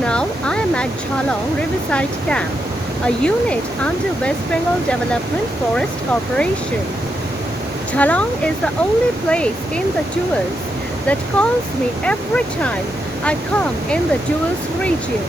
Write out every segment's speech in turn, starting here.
now I am at Jhalong Riverside Camp, a unit under Westbengal Development Forest Corporation. Jhalong is the only place in the Dooars that calls me every time I come in the Dooars region.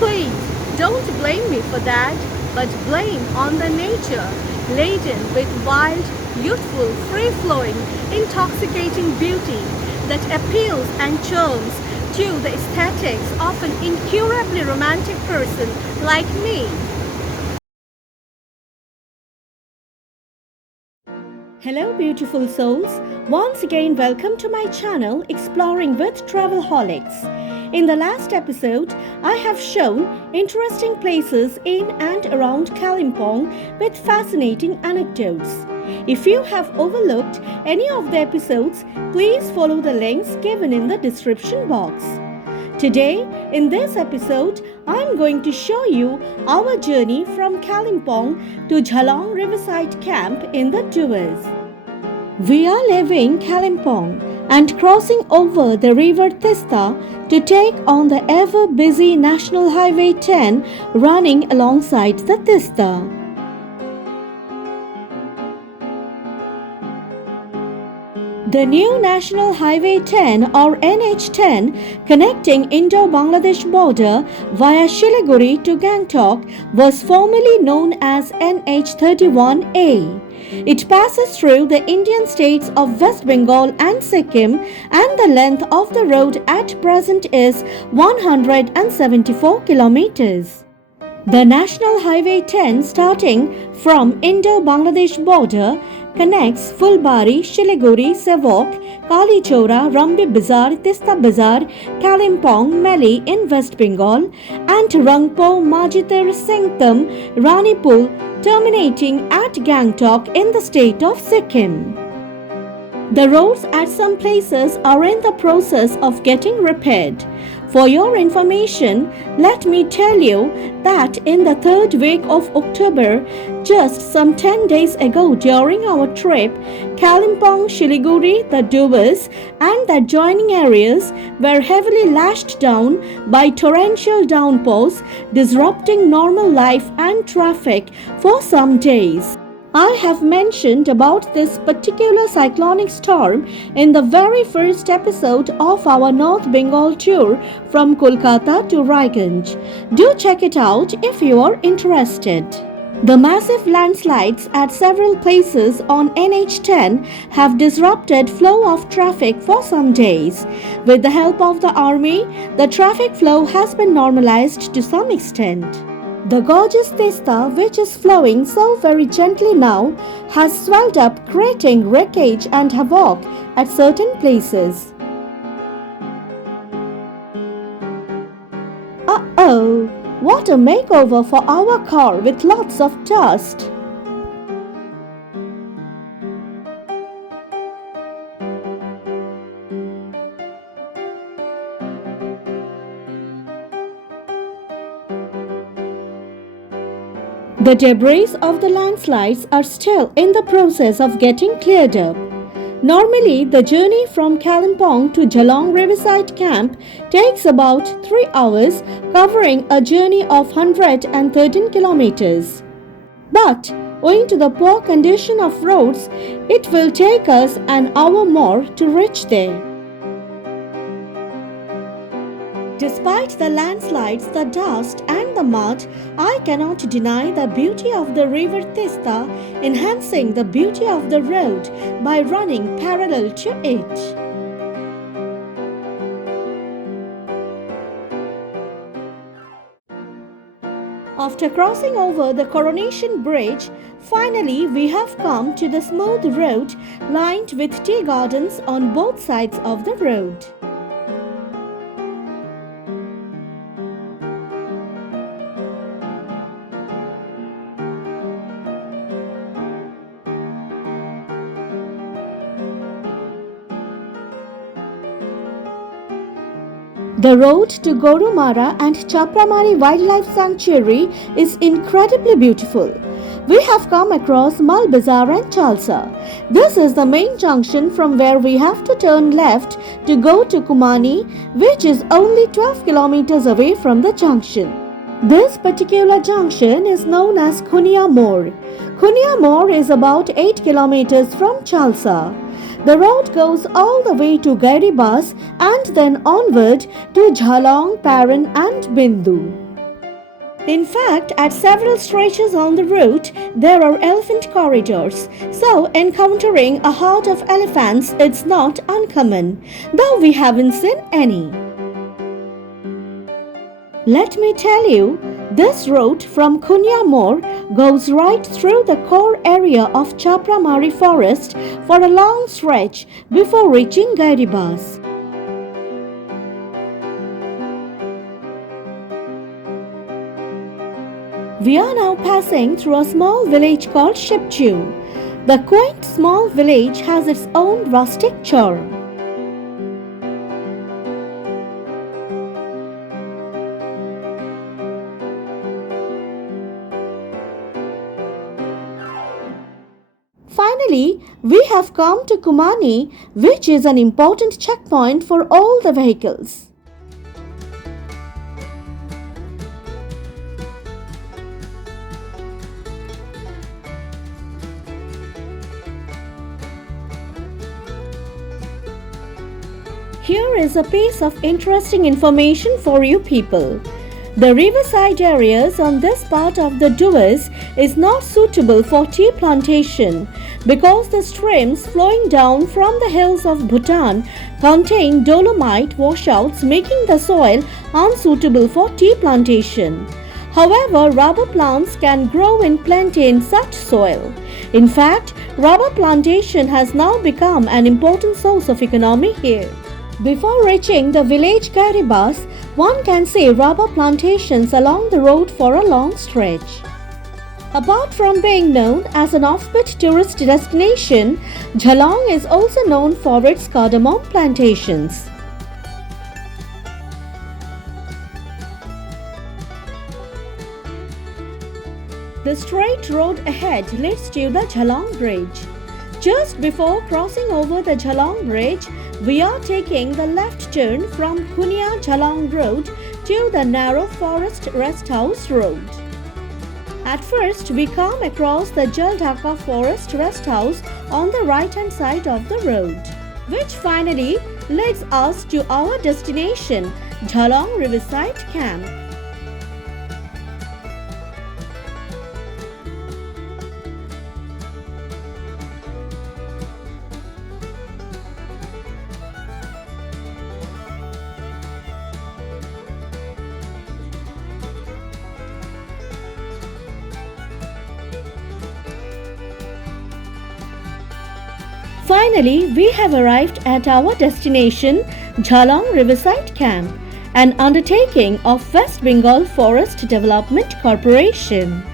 Please don't blame me for that, but blame on the nature laden with wild, youthful, free-flowing, intoxicating beauty that appeals and charms to the aesthetics of an incurably romantic person like me. Hello beautiful souls, once again welcome to my channel Exploring with Travelholics. In the last episode, I have shown interesting places in and around Kalimpong with fascinating anecdotes. If you have overlooked any of the episodes, please follow the links given in the description box. Today, in this episode, I am going to show you our journey from Kalimpong to Jhalong Riverside Camp in the Dooars. We are leaving Kalimpong and crossing over the river Teesta to take on the ever-busy National Highway 10 running alongside the Teesta. The new National Highway 10 or NH10 connecting Indo-Bangladesh border via Siliguri to Gangtok was formerly known as NH31A. It passes through the Indian states of West Bengal and Sikkim, and the length of the road at present is 174 kilometers. The National Highway 10 starting from Indo-Bangladesh border connects Fulbari, Siliguri, Sevok, Kalichora, Rambi Bazar, Teesta Bazar, Kalimpong, Meli in West Bengal and Rangpo, Majitar, Singtam, Ranipul terminating at Gangtok in the state of Sikkim. The roads at some places are in the process of getting repaired. For your information, let me tell you that in the third week of October, just some 10 days ago during our trip, Kalimpong, Siliguri, the Dooars and the adjoining areas were heavily lashed down by torrential downpours, disrupting normal life and traffic for some days. I have mentioned about this particular cyclonic storm in the very first episode of our North Bengal tour from Kolkata to Raiganj. Do check it out if you are interested. The massive landslides at several places on NH10 have disrupted flow of traffic for some days. With the help of the army, the traffic flow has been normalized to some extent. The gorgeous Teesta, which is flowing so very gently now, has swelled up, creating wreckage and havoc at certain places. Uh-oh! What a makeover for our car with lots of dust! The debris of the landslides are still in the process of getting cleared up. Normally, the journey from Kalimpong to Jhalong Riverside Camp takes about 3 hours, covering a journey of 113 kilometers. But, owing to the poor condition of roads, it will take us an hour more to reach there. Despite the landslides, the dust and the mud, I cannot deny the beauty of the river Teesta, enhancing the beauty of the road by running parallel to it. After crossing over the Coronation Bridge, finally we have come to the smooth road lined with tea gardens on both sides of the road. The road to Gorumara and Chapramari Wildlife Sanctuary is incredibly beautiful. we have come across Mal Bazaar and Chalsa. This is the main junction from where we have to turn left to go to Kumani, which is only 12 kilometers away from the junction. This particular junction is known as Kunia More. Kunia More is about 8 kilometers from Chalsa. The road goes all the way to Gauripur and then onward to Jhalong, Paren and Bindu. In fact, at several stretches on the route, there are elephant corridors, so encountering a herd of elephants is not uncommon, though we haven't seen any. Let me tell you, this route from Kunyamore goes right through the core area of Chapramari forest for a long stretch before reaching Gauripur. We are now passing through a small village called Shipchu. The quaint small village has its own rustic charm. Finally, we have come to Kumani, which is an important checkpoint for all the vehicles. Here is a piece of interesting information for you people. The riverside areas on this part of the Dooars is not suitable for tea plantation because the streams flowing down from the hills of Bhutan contain dolomite washouts, making the soil unsuitable for tea plantation. However, rubber plants can grow in plenty in such soil. In fact, rubber plantation has now become an important source of economy here. Before reaching the village Gauripur, one can see rubber plantations along the road for a long stretch. Apart from being known as an offbeat tourist destination, Jhalong is also known for its cardamom plantations. The straight road ahead leads to the Jhalong Bridge. Just before crossing over the Jhalong Bridge, we are taking the left turn from Kunia Jhalong Road to the narrow Forest Rest House Road. At first, we come across the Jaldhaka Forest Rest House on the right-hand side of the road, which finally leads us to our destination, Jhalong Riverside Camp. Finally, we have arrived at our destination, Jhalong Riverside Camp, an undertaking of Westbengal Forest Development Corporation.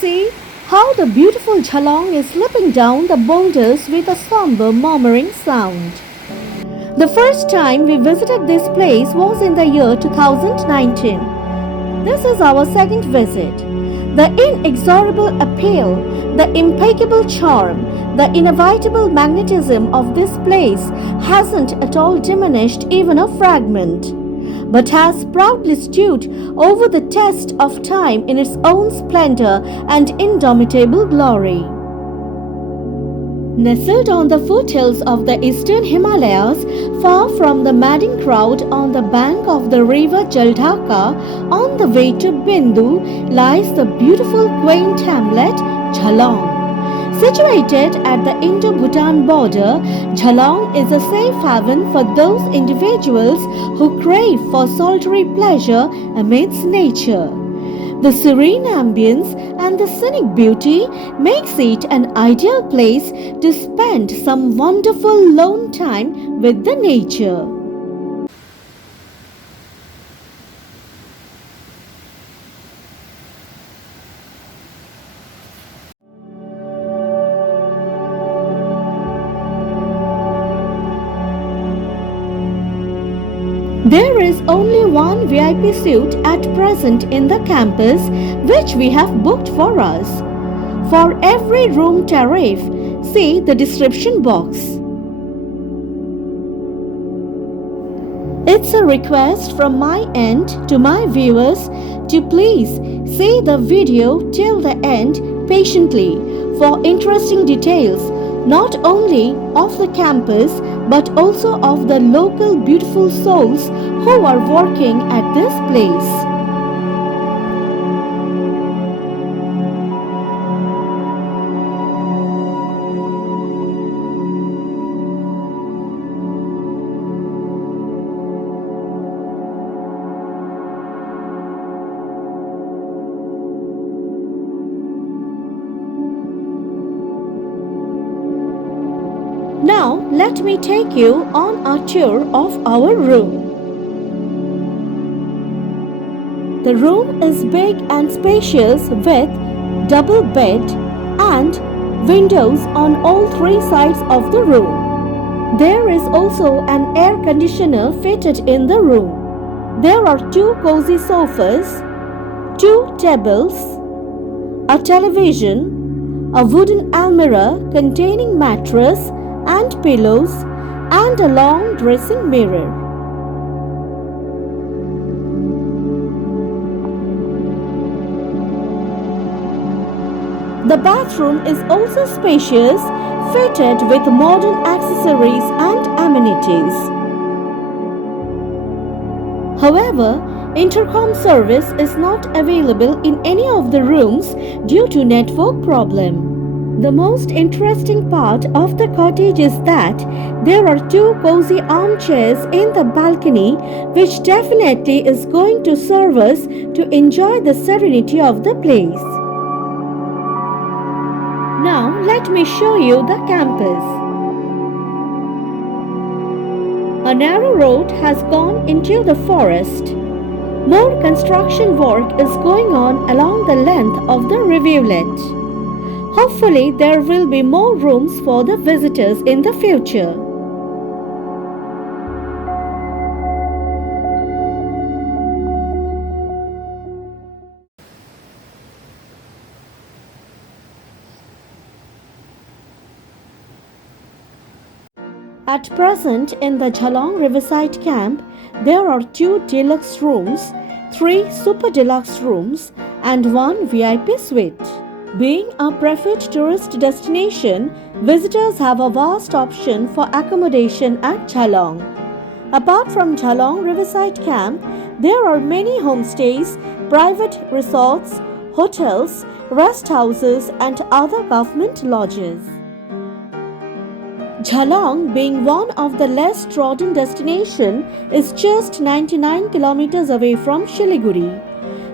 See how the beautiful Jhalong is slipping down the boulders with a somber murmuring sound. The first time we visited this place was in the year 2019. This is our second visit. The inexorable appeal, the impeccable charm, the inevitable magnetism of this place hasn't at all diminished even a fragment, but has proudly stood over the test of time in its own splendor and indomitable glory. Nestled on the foothills of the eastern Himalayas, far from the madding crowd on the bank of the river Jaldhaka, on the way to Bindu, lies the beautiful quaint hamlet Jhalong. Situated at the Indo-Bhutan border, Jhalong is a safe haven for those individuals who crave for solitary pleasure amidst nature. The serene ambience and the scenic beauty makes it an ideal place to spend some wonderful lone time with the nature. There is only one VIP suite at present in the campus which we have booked for us. For every room tariff, see the description box. It's a request from my end to my viewers to please see the video till the end patiently for interesting details not only of the campus but also of the local beautiful souls who are working at this place. Now, let me take you on a tour of our room. The room is big and spacious with double bed and windows on all three sides of the room. There is also an air conditioner fitted in the room. There are two cozy sofas, two tables, a television, a wooden almirah containing mattress and pillows, and a long dressing mirror. The bathroom is also spacious, fitted with modern accessories and amenities. However, intercom service is not available in any of the rooms due to network problem. The most interesting part of the cottage is that there are two cozy armchairs in the balcony which definitely is going to serve us to enjoy the serenity of the place. Now let me show you the campus. A narrow road has gone into the forest. More construction work is going on along the length of the rivulet. Hopefully, there will be more rooms for the visitors in the future. At present, in the Jhalong Riverside camp, there are 2 deluxe rooms, 3 super deluxe rooms, and 1 VIP suite. Being a preferred tourist destination, visitors have a vast option for accommodation at Jhalong. Apart from Jhalong Riverside Camp, there are many homestays, private resorts, hotels, rest houses, and other government lodges. Jhalong, being one of the less trodden destinations, is just 99 kilometers away from Siliguri.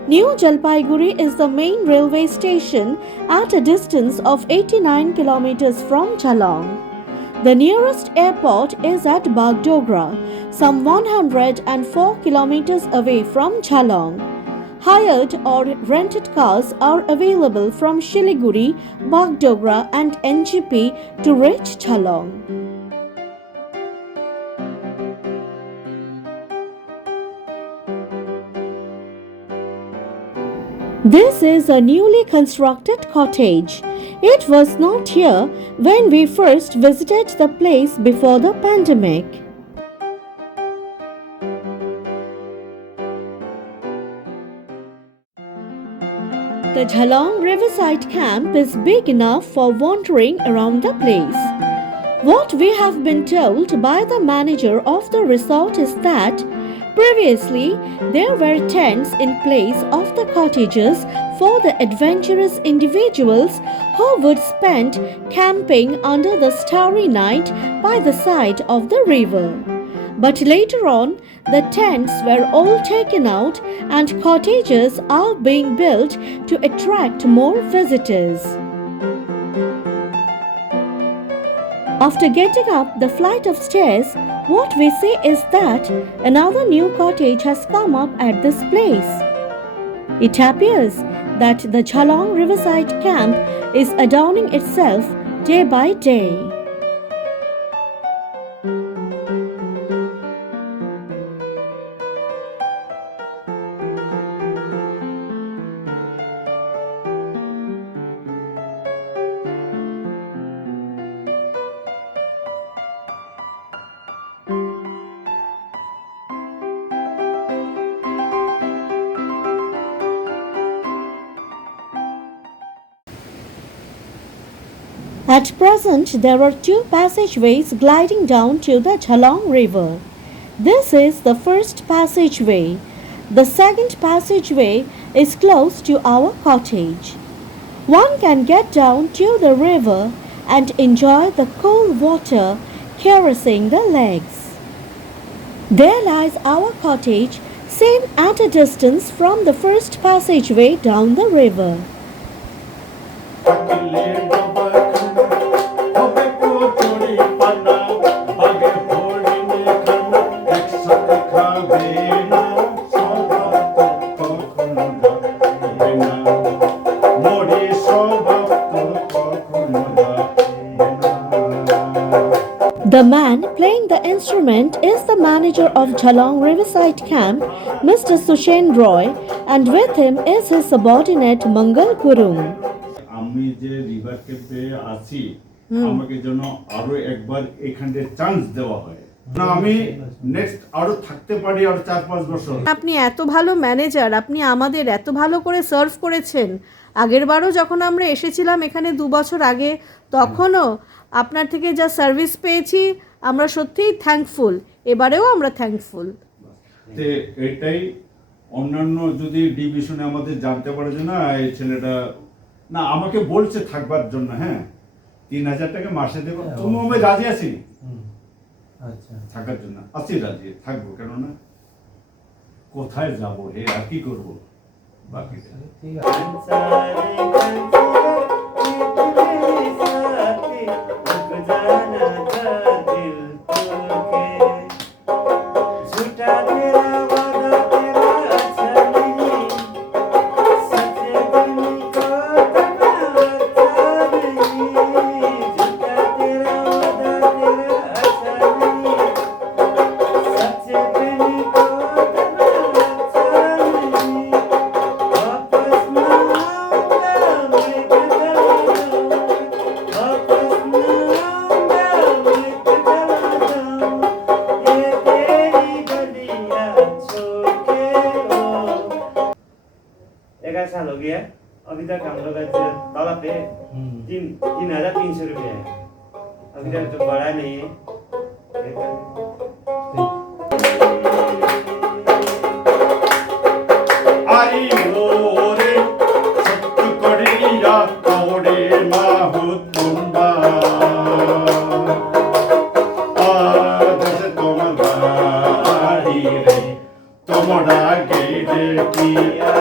New Jalpaiguri is the main railway station at a distance of 89 kilometers from Jhalong. The nearest airport is at Bagdogra, some 104 kilometers away from Jhalong. Hired or rented cars are available from Siliguri, Bagdogra and NGP to reach Jhalong. This is a newly constructed cottage. It was not here when we first visited the place before the pandemic. The Jhalong Riverside camp is big enough for wandering around the place. What we have been told by the manager of the resort is that previously, there were tents in place of the cottages for the adventurous individuals who would spend camping under the starry night by the side of the river. But later on, the tents were all taken out and cottages are being built to attract more visitors. After getting up the flight of stairs, what we see is that another new cottage has come up at this place. It appears that the Jhalong Riverside camp is adorning itself day by day. At present, there are two passageways gliding down to the Jhalong River. This is the first passageway. The second passageway is close to our cottage. One can get down to the river and enjoy the cool water caressing the legs. There lies our cottage, seen at a distance from the first passageway down the river. The man playing the instrument is the manager of Jhalong Riverside Camp, Mr. Sushen Roy, and with him is his subordinate Mangal Gurung. আমি যে river ক্যাম্পে আছি আমাকে যেন আরো একবার এখানে chance দেওয়া হয় না আমি নেক্সট আরো থাকতে পারি আর 4-5 বছর। আপনি এত ভালো ম্যানেজার, আপনি আমাদের এত ভালো করে সার্ভ করেছেন। আগেরবারও যখন আমরা এসেছিলাম এখানে 2 বছর আগে, তখনও আপনার থেকে যা সার্ভিস পেয়েছি আমরা সত্যিই থ্যাঙ্কফুল। এবারেও আমরা থ্যাঙ্কফুল। তে এটাই অন্যান্য যদি ডিভিশনে আমাদের জানতে পারে যে না এই ছেলেটা না আমাকে বলছে থাকবার জন্য, হ্যাঁ 3000 টাকা মাসে দেব, তুমি আমি রাজি আছি আচ্ছা থাকার জন্য আছি, রাজি থাকবো, কেন না কোথায় যাব হে আর কি করব বাকি ঠিক আছে। साल हो गया, अभी तक हम लोग तलब पे 3,300 रुपये है, अभी तक तो बढ़ा नहीं है। आई मोरे सत्य कड़िया तोड़े माहु तुंबा आदस तुम्हारी रे तुमड़ा गेड़े किया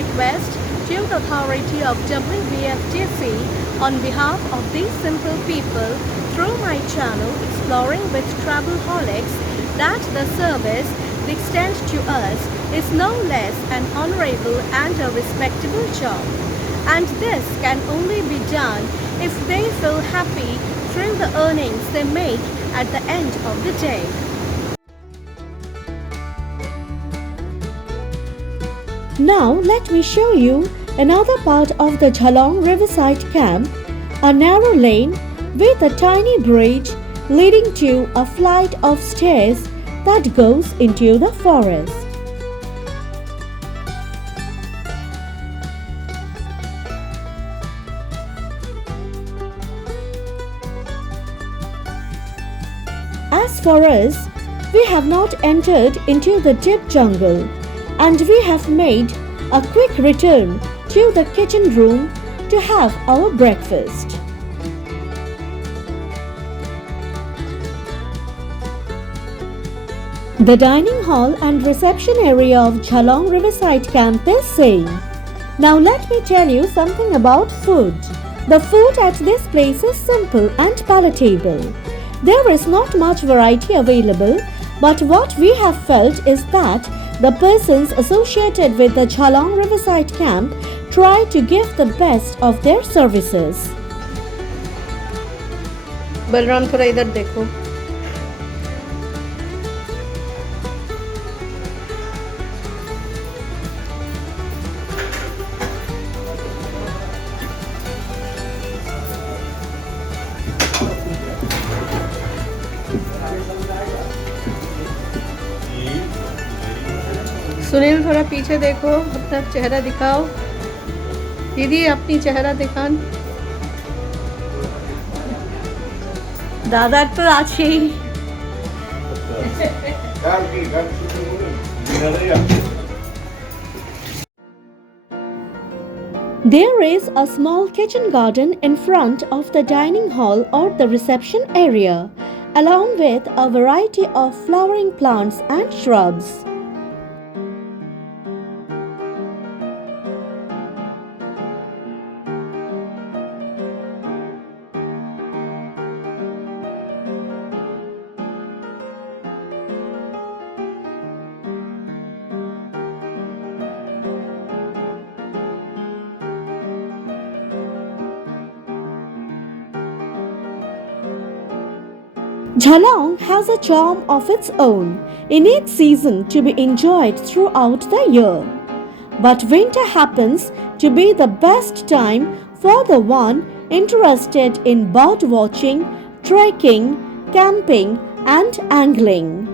request to the authority of Wbfdc on behalf of these simple people through my channel Exploring with Travelholics that the service they extend to us is no less an honorable and a respectable job, and this can only be done if they feel happy through the earnings they make at the end of the day. Now let me show you another part of the Jhalong Riverside camp, a narrow lane with a tiny bridge leading to a flight of stairs that goes into the forest. As for us, we have not entered into the deep jungle, and we have made a quick return to the kitchen room to have our breakfast. The dining hall and reception area of Jhalong Riverside camp is same. Now let me tell you something about food. The food at this place is simple and palatable. There is not much variety available, but what we have felt is that the persons associated with the Jhalong Riverside camp try to give the best of their services. Balram थोड़ा इधर देखो. सुनील थोड़ा पीछे देखो, अपना चेहरा दिखाओ. दीदी अपनी चेहरा दिखान. दादा तो आछेई. There is a small kitchen garden in front of the dining hall or the reception area, along with a variety of flowering plants and shrubs. Jhalong has a charm of its own in each season to be enjoyed throughout the year. But winter happens to be the best time for the one interested in bird watching, trekking, camping and angling.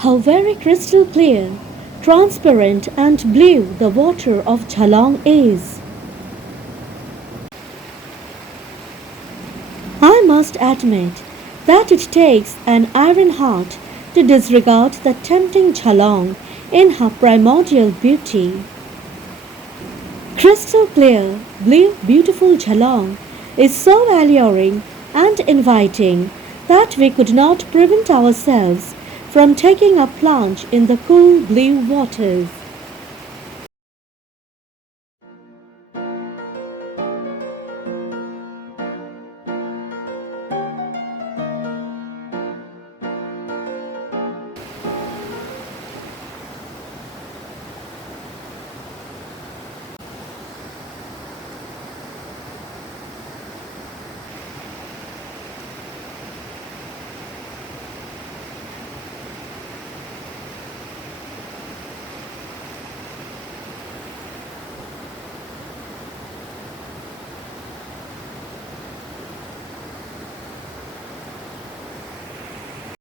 How very crystal clear, transparent and blue the water of Jhalong is. I must admit that it takes an iron heart to disregard the tempting Jhalong in her primordial beauty. Crystal clear, blue, beautiful Jhalong is so alluring and inviting that we could not prevent ourselves from taking a plunge in the cool blue waters.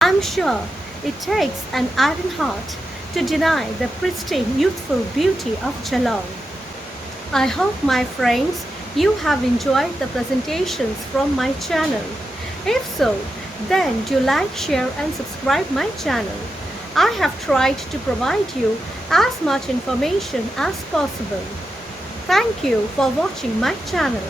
I'm sure it takes an iron heart to deny the pristine youthful beauty of Jhalong. I hope, my friends, you have enjoyed the presentations from my channel. If so, then do like, share and subscribe my channel. I have tried to provide you as much information as possible. Thank you for watching my channel.